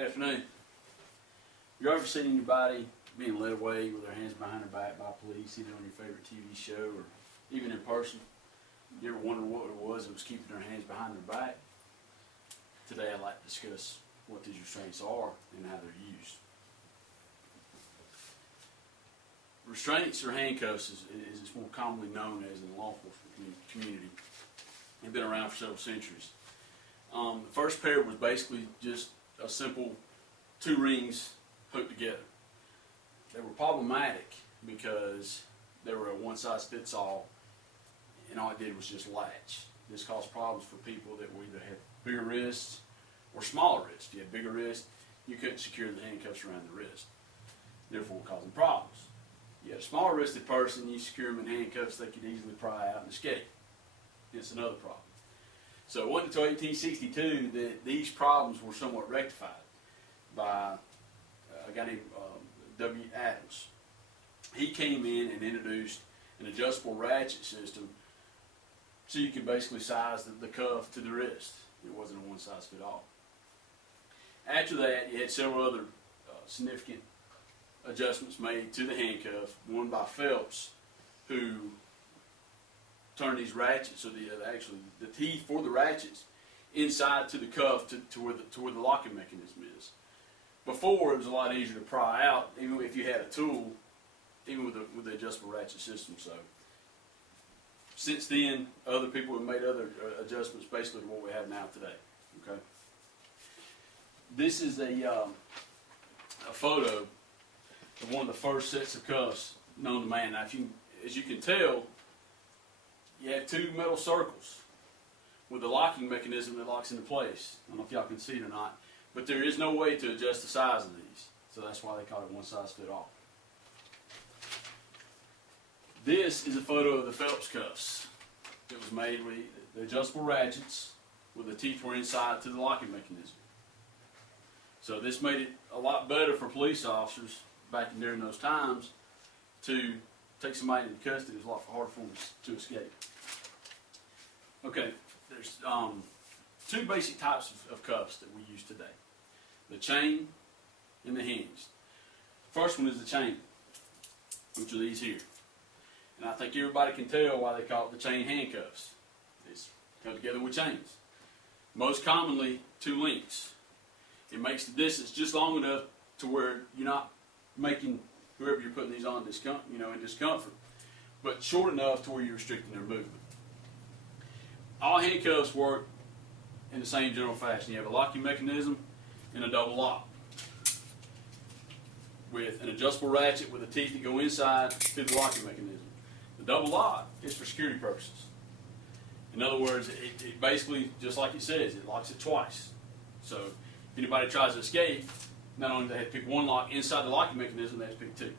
Good afternoon. You ever seen anybody being led away with their hands behind their back by police, either on your favorite TV show or even in person? You ever wonder what it was that was keeping their hands behind their back? Today I'd like to discuss what these restraints are and how they're used. Restraints or handcuffs is more commonly known as in the law enforcement community. They've been around for several centuries. The first pair was basically just a simple two rings hooked together. They were problematic because they were a one-size-fits-all, and all it did was just latch. This caused problems for people that would either have bigger wrists or smaller wrists. If you had bigger wrists, you couldn't secure the handcuffs around the wrist, therefore causing problems. You had a smaller wristed person, you secure them in handcuffs, they could easily pry out and escape. It's another problem. So it wasn't until 1862 that these problems were somewhat rectified by a guy named W. Adams. He came in and introduced an adjustable ratchet system so you could basically size the cuff to the wrist. It wasn't a one-size-fit-all. After that, you had several other significant adjustments made to the handcuff, one by Phelps, who turned these ratchets, or actually the teeth for the ratchets, inside to the cuff to where the locking mechanism is. Before, it was a lot easier to pry out, even if you had a tool, even with the adjustable ratchet system. So, since then, other people have made other adjustments, basically to what we have now today. Okay. This is a photo of one of the first sets of cuffs known to man. Now, as you can tell, you have two metal circles with a locking mechanism that locks into place. I don't know if y'all can see it or not, but there is no way to adjust the size of these, so that's why they call it one-size-fit-all. This is a photo of the Phelps cuffs. It was made with the adjustable ratchets where the teeth were inside to the locking mechanism. So this made it a lot better for police officers back during those times to take somebody into custody. It was a lot harder for them to escape. Okay, there's two basic types of cuffs that we use today: the chain and the hinged. First one is the chain, which are these here. And I think everybody can tell why they call it the chain handcuffs. It's held together with chains. Most commonly, two links. It makes the distance just long enough to where you're not making whoever you're putting these on in discomfort, but short enough to where you're restricting their movement. All handcuffs work in the same general fashion. You have a locking mechanism and a double lock with an adjustable ratchet with the teeth that go inside to the locking mechanism. The double lock is for security purposes. In other words, it basically, just like it says, it locks it twice. So if anybody tries to escape, not only do they have to pick one lock inside the locking mechanism, they have to pick two.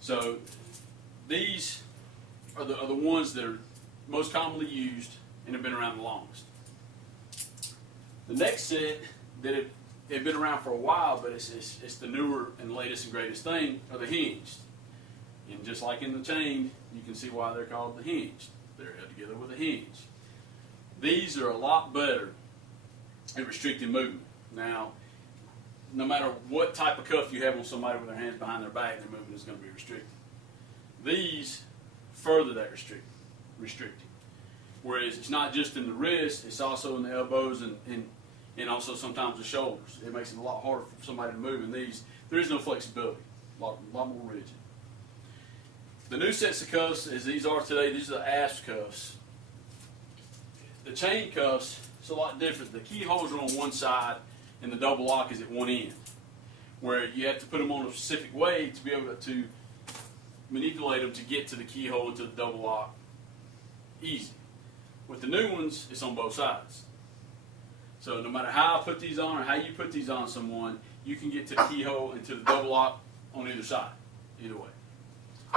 So these are the ones that are most commonly used and have been around the longest. The next set that have been around for a while, but it's the newer and latest and greatest thing, are the hinged. And just like in the chain, you can see why they're called the hinged. They're held together with a hinge. These are a lot better at restricting movement. Now, no matter what type of cuff you have on somebody with their hands behind their back, their movement is going to be restricted. These further that restricting. Whereas it's not just in the wrist, it's also in the elbows and also sometimes the shoulders. It makes it a lot harder for somebody to move. In these, there is no flexibility, a lot more rigid. The new sets of cuffs, as these are today, these are the asp cuffs. The chain cuffs is a lot different. The keyholes are on one side and the double lock is at one end, where you have to put them on a specific way to be able to manipulate them to get to the keyhole and to the double lock easy. With the new ones, it's on both sides. So no matter how I put these on or how you put these on someone, you can get to the keyhole and to the double lock on either side, either way.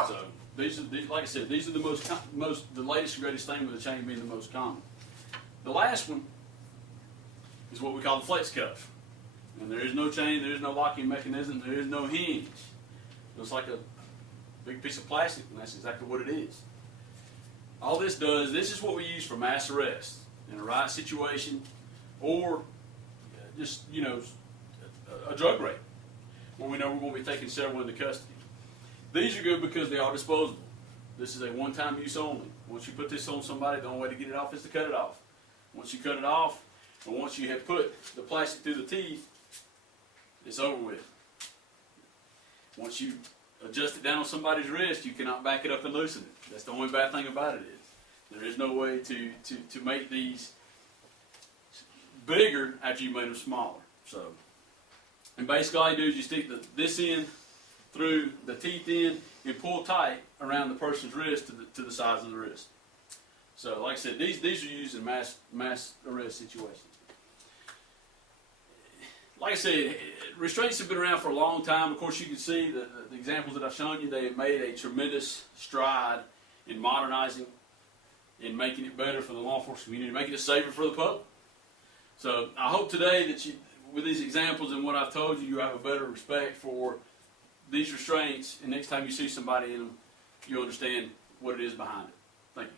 So these, like I said, these are the latest and greatest thing, with the chain being the most common. The last one is what we call the flex cuff. And there is no chain, there is no locking mechanism, there is no hinge. It's like a big piece of plastic, and that's exactly what it is. All this does, this is what we use for mass arrest in a riot situation, or just, a drug raid, where we know we're going to be taking several into custody. These are good because they are disposable. This is a one-time use only. Once you put this on somebody, the only way to get it off is to cut it off. Once you cut it off, or once you have put the plastic through the teeth, it's over with. Once you adjust it down on somebody's wrist, you cannot back it up and loosen it. That's the only bad thing about it is there is no way to make these bigger after you made them smaller. So, and basically all you do is you stick this end through the teeth end and pull tight around the person's wrist to the size of the wrist. So, like I said, these are used in mass arrest situations. Like I said, restraints have been around for a long time. Of course, you can see the examples that I've shown you. They have made a tremendous stride in modernizing, in making it better for the law enforcement community, making it safer for the public. So I hope today that with these examples and what I've told you, you have a better respect for these restraints, and next time you see somebody in them, you understand what it is behind it. Thank you.